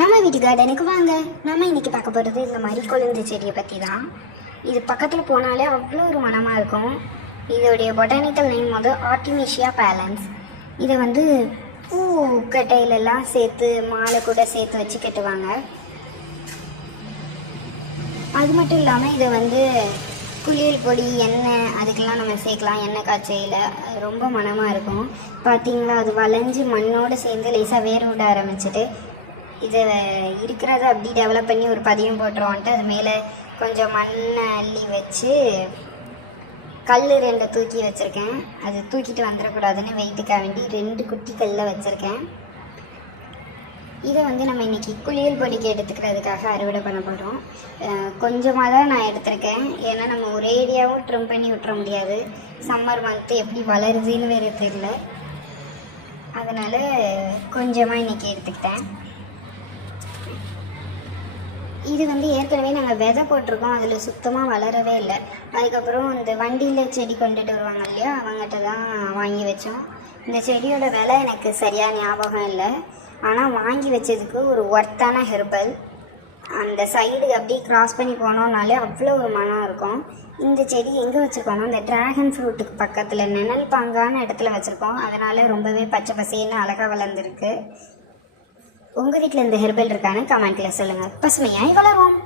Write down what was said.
நம்ம வீட்டு கார்டனுக்கு வாங்க. நம்ம இன்னைக்கு பார்க்க போகிறது இந்த மாதிரி கொழுந்து செடியை பற்றி தான். இது பக்கத்தில் போனாலே அவ்வளோ ஒரு மனமாக இருக்கும். இதோடைய பொட்டானிக்கல் நேம் வந்து ஆர்டிமிஷியா பேலன்ஸ். இதை வந்து பூ கட்டையிலெல்லாம் சேர்த்து மாலை கூட சேர்த்து வச்சு கட்டுவாங்க. அது மட்டும் இல்லாமல் இதை வந்து குளியல் பொடி எண்ணெய் அதுக்கெல்லாம் நம்ம சேர்க்கலாம். எண்ணெய் காய்ச்சையில் ரொம்ப மனமாக இருக்கும். பார்த்திங்களா, அது வளைஞ்சு மண்ணோடு சேர்ந்து லேசாக வேர் விட ஆரம்பிச்சிட்டு இதை இருக்கிறத அப்படி டெவலப் பண்ணி ஒரு பதியம் போட்டுருவோன்ட்டு அது மேலே கொஞ்சம் மண்ணை அள்ளி வச்சு கல் 2 தூக்கி வச்சுருக்கேன். அது தூக்கிட்டு வந்துடக்கூடாதுன்னு வெயிட்டுக்காக வேண்டி 2 குட்டி கல்லில் வச்சுருக்கேன். இதை வந்து நம்ம இன்றைக்கி குளியல் பொடிக்கு எடுத்துக்கிறதுக்காக அறுவடை பண்ண போகிறோம். கொஞ்சமாக தான் நான் எடுத்திருக்கேன். ஏன்னா நம்ம ஒரே ஏரியாவும் ட்ரிம் பண்ணி விட்டுற முடியாது. சம்மர் மந்த்து எப்படி வளருதுன்னு வேறு தெரியல. அதனால் கொஞ்சமாக இன்றைக்கி எடுத்துக்கிட்டேன். இது வந்து ஏற்கனவே நாங்கள் விதை போட்டிருக்கோம். அதில் சுத்தமாக வளரவே இல்லை. அதுக்கப்புறம் இந்த வண்டியில் செடி கொண்டுட்டு வருவாங்க இல்லையா, அவங்ககிட்ட தான் வாங்கி வச்சோம். இந்த செடியோட விலை எனக்கு சரியாக ஞாபகம் இல்லை. ஆனால் வாங்கி வச்சதுக்கு ஒரு ஒர்த்தான ஹெர்பல். அந்த சைடு அப்படியே க்ராஸ் பண்ணி போனோம்னாலே அவ்வளோ ஒரு மனம் இருக்கும். இந்த செடி எங்கே வச்சுருக்கோன்னா இந்த ட்ராகன் ஃப்ரூட்டுக்கு பக்கத்தில் நிழல் பாங்கான இடத்துல வச்சுருக்கோம். அதனால் ரொம்பவே பச்சை பசேன்னு அழகாக வளர்ந்துருக்கு. உங்கள் வீட்டில் இந்த ஹெர்பல் இருக்கான்னு கமெண்ட்டில் சொல்லுங்கள். பசுமையாய் வளரும்.